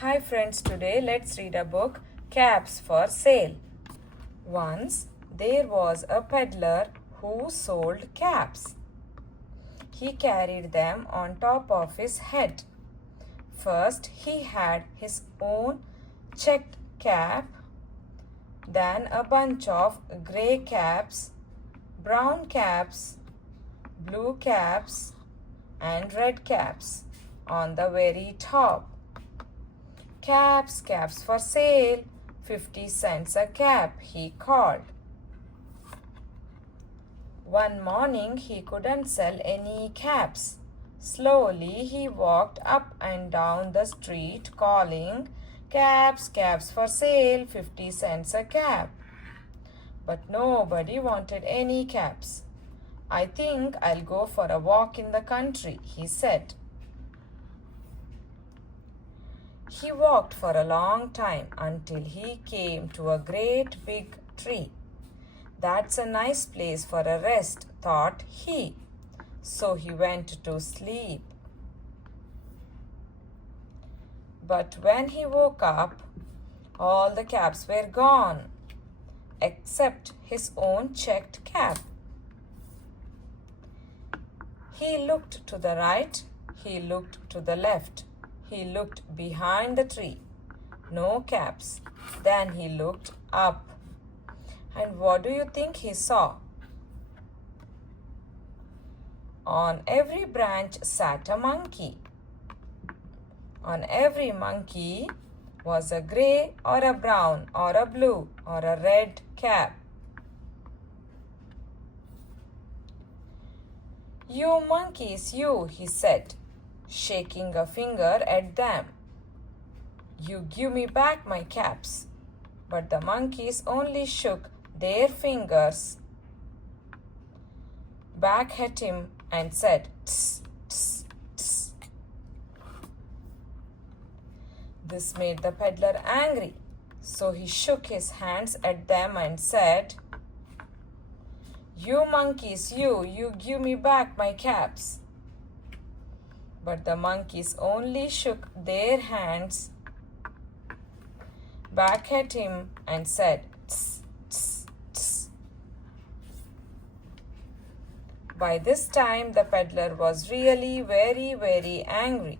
Hi friends, today let's read a book, Caps for Sale. Once there was a peddler who sold caps. He carried them on top of his head. First he had his own checked cap, then a bunch of grey caps, brown caps, blue caps, and red caps on the very top. Caps for sale, 50 cents a cap, he called. One morning he couldn't sell any caps. Slowly he walked up and down the street calling, caps for sale, 50 cents a cap. But nobody wanted any caps. I think I'll go for a walk in the country, he said. He walked for a long time until he came to a great big tree. That's a nice place for a rest, thought he. So he went to sleep. But when he woke up, all the caps were gone, except his own checked cap. He looked to the right, he looked to the left. He looked behind the tree. No caps. Then he looked up. And what do you think he saw? On every branch sat a monkey. On every monkey was a gray or a brown or a blue or a red cap. You monkeys, you, he said, shaking a finger at them. You give me back my caps. But the monkeys only shook their fingers back at him and said, tss, tss, tss. This made the peddler angry, so he shook his hands at them and said, You monkeys, you give me back my caps. But the monkeys only shook their hands back at him and said, tss, tss, tss. By this time, the peddler was really very, very angry.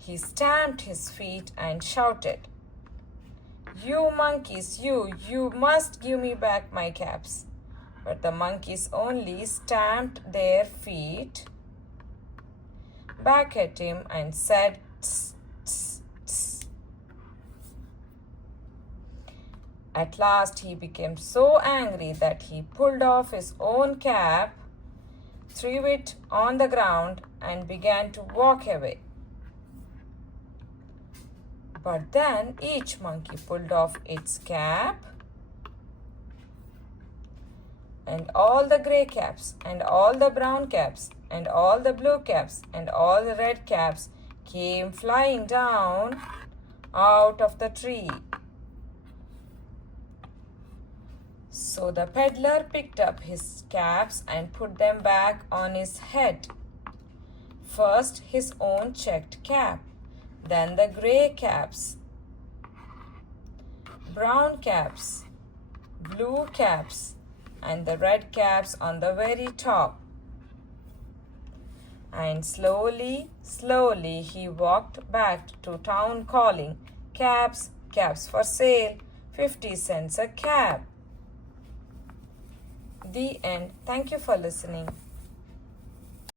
He stamped his feet and shouted, You monkeys, you must give me back my caps. But the monkeys only stamped their feet back at him and said, tss, tss, tss. At last he became so angry that he pulled off his own cap, threw it on the ground, and began to walk away. But then each monkey pulled off its cap, and all the gray caps, and all the brown caps, and all the blue caps, and all the red caps came flying down out of the tree. So the peddler picked up his caps and put them back on his head. First his own checked cap, then the gray caps, brown caps, blue caps, and the red caps on the very top. And slowly he walked back to town calling, caps for sale, 50 cents a cap. The end. Thank you for listening.